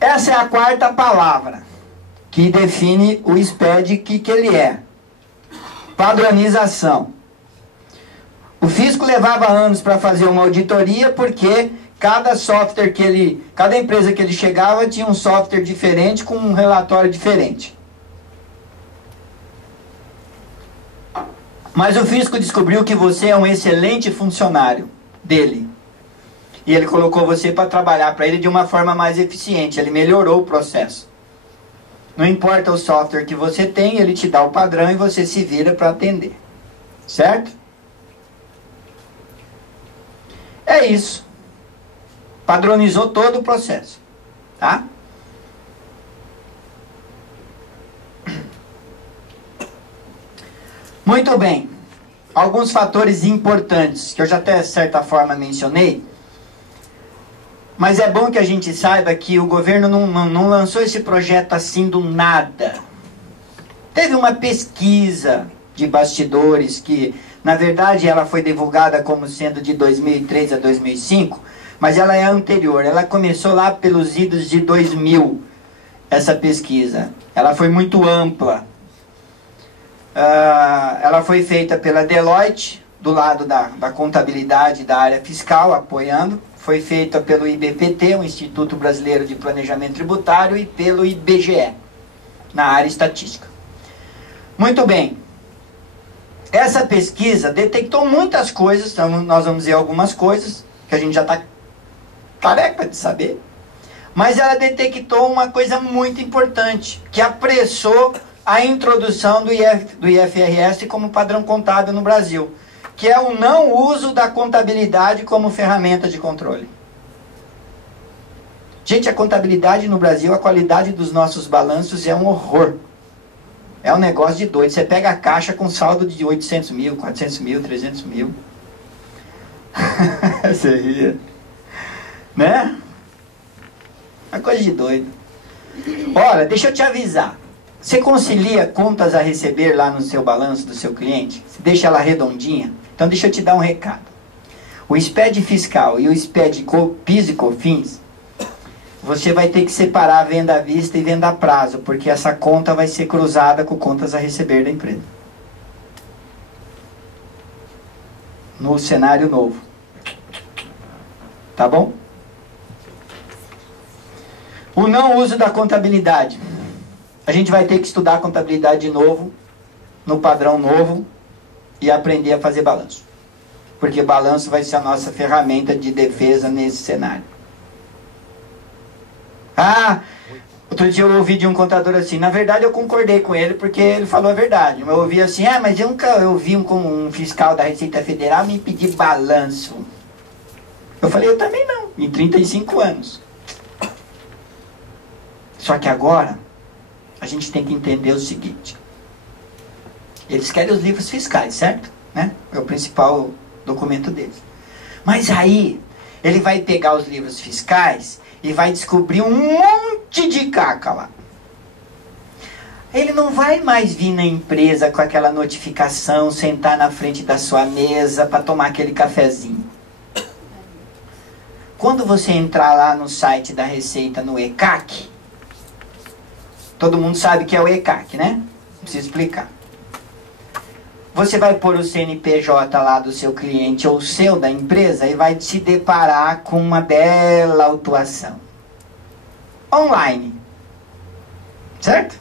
Essa é a quarta palavra que define o SPED, que ele é. Padronização. O fisco levava anos para fazer uma auditoria porque cada software cada empresa que ele chegava tinha um software diferente com um relatório diferente. Mas o fisco descobriu que você é um excelente funcionário dele. E ele colocou você para trabalhar para ele de uma forma mais eficiente. Ele melhorou o processo. Não importa o software que você tem, ele te dá o padrão e você se vira para atender. Certo? É isso. Padronizou todo o processo. Tá? Muito bem. Alguns fatores importantes, que eu já até de certa forma mencionei. Mas é bom que a gente saiba que o governo não lançou esse projeto assim do nada. Teve uma pesquisa de bastidores que, na verdade, ela foi divulgada como sendo de 2003 a 2005, mas ela é anterior. Ela começou lá pelos idos de 2000, essa pesquisa. Ela foi muito ampla. Ela foi feita pela Deloitte, do lado da contabilidade da área fiscal, apoiando. Foi feita pelo IBPT, o Instituto Brasileiro de Planejamento Tributário, e pelo IBGE, na área estatística. Muito bem. Essa pesquisa detectou muitas coisas, então nós vamos ver algumas coisas, que a gente já está careca de saber. Mas ela detectou uma coisa muito importante, que apressou a introdução do IFRS como padrão contábil no Brasil, que é o não uso da contabilidade como ferramenta de controle. Gente, a contabilidade no Brasil, a qualidade dos nossos balanços é um horror. É um negócio de doido. Você pega a caixa com saldo de 800 mil, 400 mil, 300 mil. Você ria. Né? Uma coisa de doido. Olha, deixa eu te avisar. Você concilia contas a receber lá no seu balanço do seu cliente? Você deixa ela redondinha? Então deixa eu te dar um recado. O SPED fiscal e o SPED PIS e COFINS, você vai ter que separar a venda à vista e venda a prazo, porque essa conta vai ser cruzada com contas a receber da empresa. No cenário novo. Tá bom? O não uso da contabilidade. A gente vai ter que estudar a contabilidade de novo, no padrão novo, e aprender a fazer balanço. Porque balanço vai ser a nossa ferramenta de defesa nesse cenário. Outro dia eu ouvi de um contador assim, na verdade eu concordei com ele porque ele falou a verdade. Eu ouvi assim, mas eu nunca ouvi um fiscal da Receita Federal me pedir balanço. Eu falei, eu também não, em 35 anos. Só que agora, a gente tem que entender o seguinte. Eles querem os livros fiscais, certo? Né? É o principal documento deles. Mas aí, ele vai pegar os livros fiscais e vai descobrir um monte de caca lá. Ele não vai mais vir na empresa com aquela notificação, sentar na frente da sua mesa para tomar aquele cafezinho. Quando você entrar lá no site da Receita, no ECAC, todo mundo sabe que é o ECAC, né? Não precisa explicar. Você vai pôr o CNPJ lá do seu cliente ou o seu da empresa e vai se deparar com uma bela autuação. Online. Certo?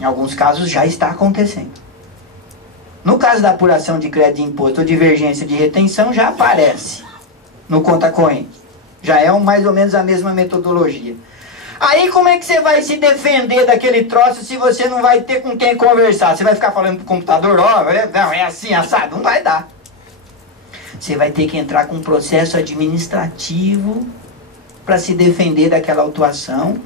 Em alguns casos já está acontecendo. No caso da apuração de crédito de imposto ou divergência de retenção, já aparece no conta corrente. Já é mais ou menos a mesma metodologia. Aí como é que você vai se defender daquele troço se você não vai ter com quem conversar? Você vai ficar falando pro computador, não, é assim, assado? Não vai dar. Você vai ter que entrar com um processo administrativo para se defender daquela autuação.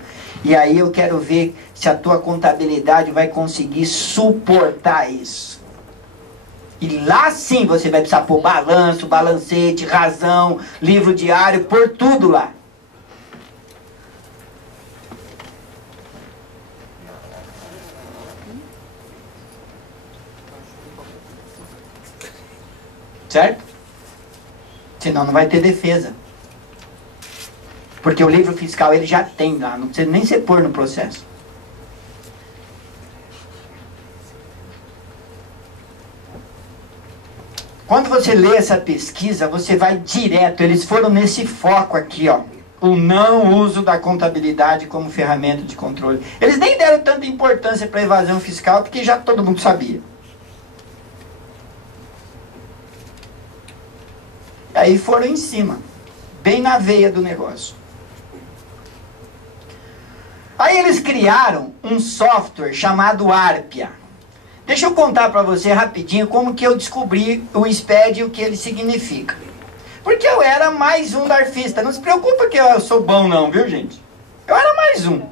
E aí eu quero ver se a tua contabilidade vai conseguir suportar isso. E lá sim você vai precisar pôr balanço, balancete, razão, livro diário, pôr tudo lá. Certo? Senão não vai ter defesa. Porque o livro fiscal ele já tem lá, não precisa nem ser pôr no processo. Quando você lê essa pesquisa, você vai direto, eles foram nesse foco aqui, ó. O não uso da contabilidade como ferramenta de controle. Eles nem deram tanta importância para a evasão fiscal, porque já todo mundo sabia. E aí foram em cima, bem na veia do negócio. Aí eles criaram um software chamado Arpia. Deixa eu contar para você rapidinho como que eu descobri o SPED e o que ele significa. Porque eu era mais um darfista. Não se preocupa que eu sou bom não, viu gente? Eu era mais um.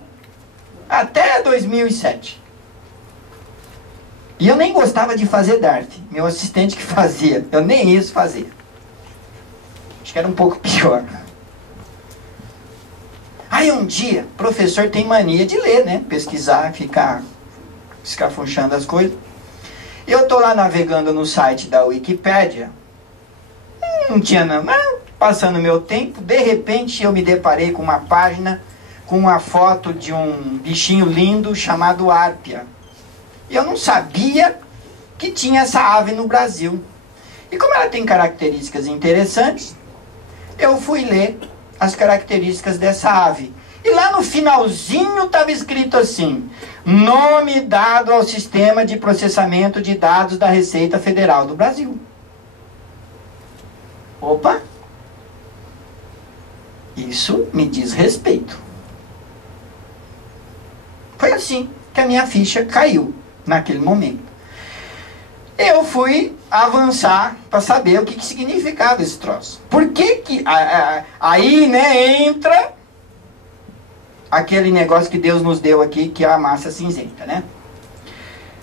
Até 2007. E eu nem gostava de fazer DARF. Meu assistente que fazia. Eu nem isso fazia. Acho que era um pouco pior. Aí um dia, o professor tem mania de ler, né? Pesquisar, ficar escafunchando as coisas. E eu tô lá navegando no site da Wikipédia. Não tinha nada, passando meu tempo, de repente eu me deparei com uma página com uma foto de um bichinho lindo chamado Arpia. E eu não sabia que tinha essa ave no Brasil. E como ela tem características interessantes, eu fui ler as características dessa ave. E lá no finalzinho estava escrito assim: nome dado ao sistema de processamento de dados da Receita Federal do Brasil. Opa! Isso me diz respeito. Foi assim que a minha ficha caiu naquele momento. Eu fui avançar para saber o que significava esse troço. Por que aí, né, entra aquele negócio que Deus nos deu aqui, que é a massa cinzenta, né?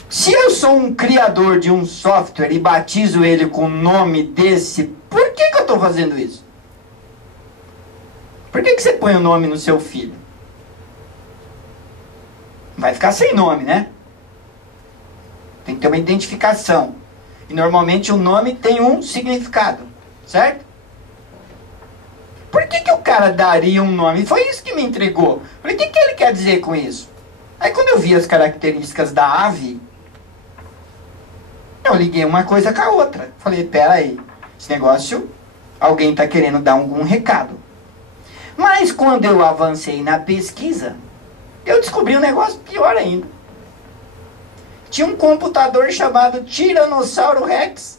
Se eu sou um criador de um software e batizo ele com o nome desse, por que eu estou fazendo isso? Por que você põe o nome no seu filho? Vai ficar sem nome, né? Tem que ter uma identificação. E normalmente o nome tem um significado, certo? Por que o cara daria um nome? Foi isso que me intrigou. Falei, o que ele quer dizer com isso? Aí quando eu vi as características da ave, eu liguei uma coisa com a outra. Falei, pera aí, esse negócio, alguém está querendo dar algum recado. Mas quando eu avancei na pesquisa, eu descobri um negócio pior ainda. Tinha um computador chamado Tiranossauro Rex.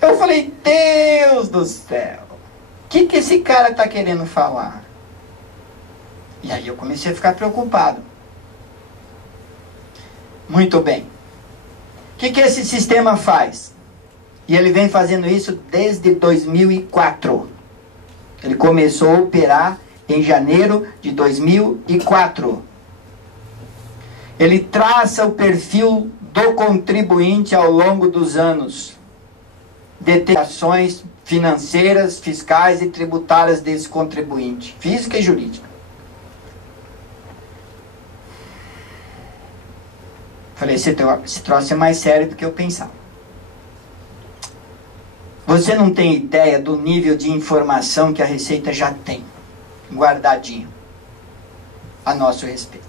Eu falei, Deus do céu, o que esse cara está querendo falar? E aí eu comecei a ficar preocupado. Muito bem. O que esse sistema faz? E ele vem fazendo isso desde 2004. Ele começou a operar em janeiro de 2004. Ele traça o perfil do contribuinte ao longo dos anos. Determinações financeiras, fiscais e tributárias desse contribuinte, física e jurídica. Falei, esse troço é mais sério do que eu pensava. Você não tem ideia do nível de informação que a Receita já tem, guardadinho, a nosso respeito.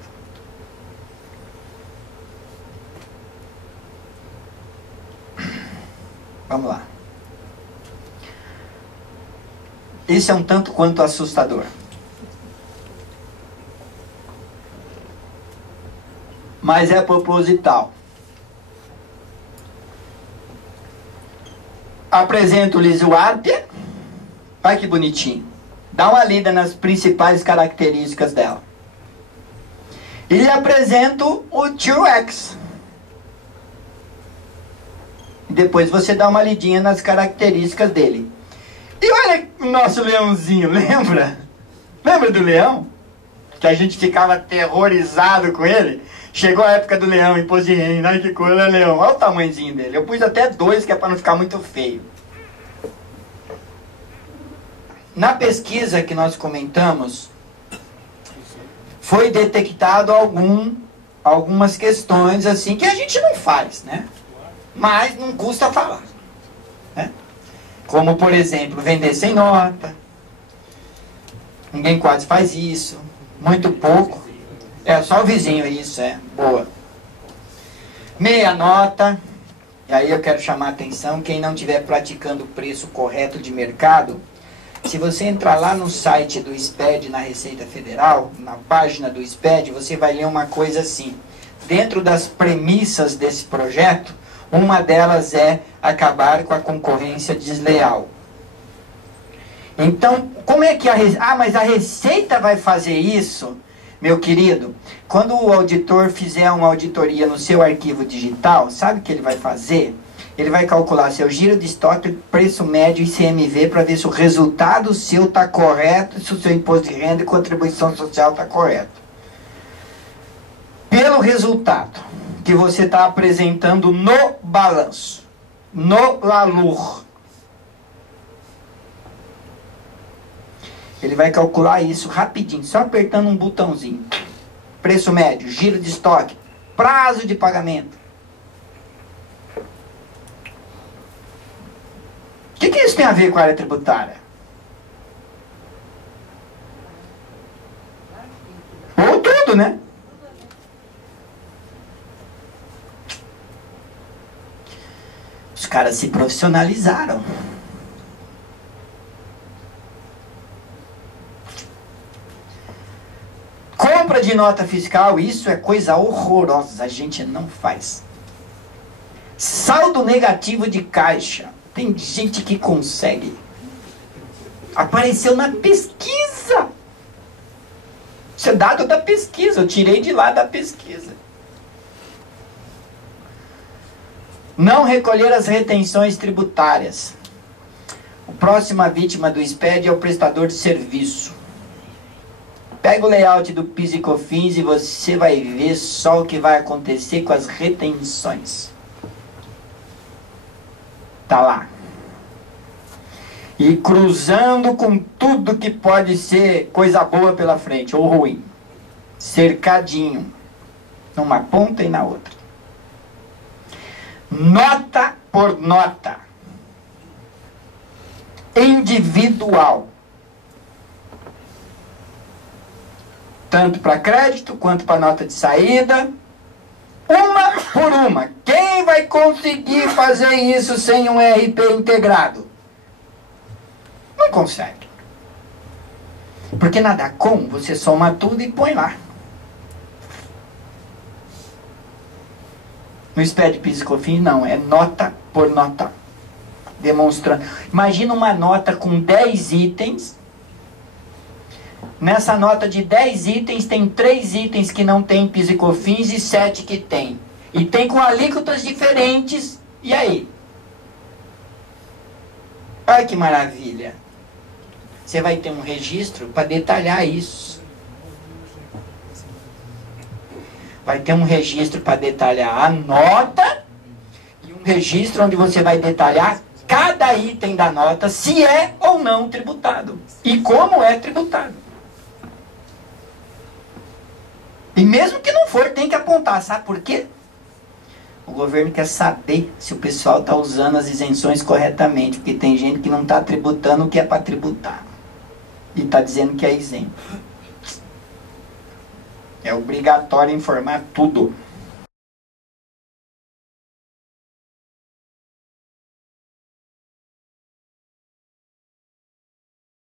Vamos lá. Isso é um tanto quanto assustador. Mas é proposital. Apresento-lhes o Arpia. Olha que bonitinho. Dá uma lida nas principais características dela. E lhe apresento o T-Rex. Depois você dá uma lidinha nas características dele. E olha o nosso leãozinho, lembra? Lembra do leão? Que a gente ficava aterrorizado com ele? Chegou a época do leão, imposto de renda, olha que coisa, leão. Olha o tamanhozinho dele. Eu pus até 2, que é para não ficar muito feio. Na pesquisa que nós comentamos, foi detectado algumas questões assim que a gente não faz, né? Mas não custa falar, né? Como, por exemplo, vender sem nota. Ninguém quase faz isso. Muito pouco. É, só o vizinho, isso, boa. Meia nota. E aí eu quero chamar a atenção, quem não estiver praticando o preço correto de mercado, se você entrar lá no site do SPED, na Receita Federal, na página do SPED, você vai ler uma coisa assim. Dentro das premissas desse projeto, uma delas é acabar com a concorrência desleal. Então, como é que mas a Receita vai fazer isso, meu querido? Quando o auditor fizer uma auditoria no seu arquivo digital, sabe o que ele vai fazer? Ele vai calcular seu giro de estoque, preço médio e ICMV para ver se o resultado seu está correto, se o seu imposto de renda e contribuição social está correto. Pelo resultado que você está apresentando no balanço, no LALUR, ele vai calcular isso rapidinho, só apertando um botãozinho. Preço médio, giro de estoque, prazo de pagamento. O que isso tem a ver com a área tributária? Ou tudo, né? Os caras se profissionalizaram. Compra de nota fiscal, isso é coisa horrorosa, a gente não faz. Saldo negativo de caixa, tem gente que consegue. Apareceu na pesquisa. Isso é dado da pesquisa, eu tirei de lá da pesquisa. Não recolher as retenções tributárias. A próxima vítima do SPED é o prestador de serviço. Pega o layout do PIS e COFINS e você vai ver só o que vai acontecer com as retenções. Tá lá. E cruzando com tudo que pode ser coisa boa pela frente, ou ruim. Cercadinho. Numa ponta e na outra. Nota por nota. Individual. Tanto para crédito quanto para nota de saída. Uma por uma. Quem vai conseguir fazer isso sem um RP integrado? Não consegue. Porque na DACOM você soma tudo e põe lá. No SPED, PIS e COFINS não, é nota por nota. Demonstrando. Imagina uma nota com 10 itens. Nessa nota de 10 itens, tem 3 itens que não tem PIS e COFINS e 7 que tem. E tem com alíquotas diferentes. E aí? Olha que maravilha. Você vai ter um registro para detalhar isso. Vai ter um registro para detalhar a nota e um registro onde você vai detalhar cada item da nota, se é ou não tributado. E como é tributado. E mesmo que não for, tem que apontar. Sabe por quê? O governo quer saber se o pessoal está usando as isenções corretamente. Porque tem gente que não está tributando o que é para tributar. E está dizendo que é isento. É obrigatório informar tudo.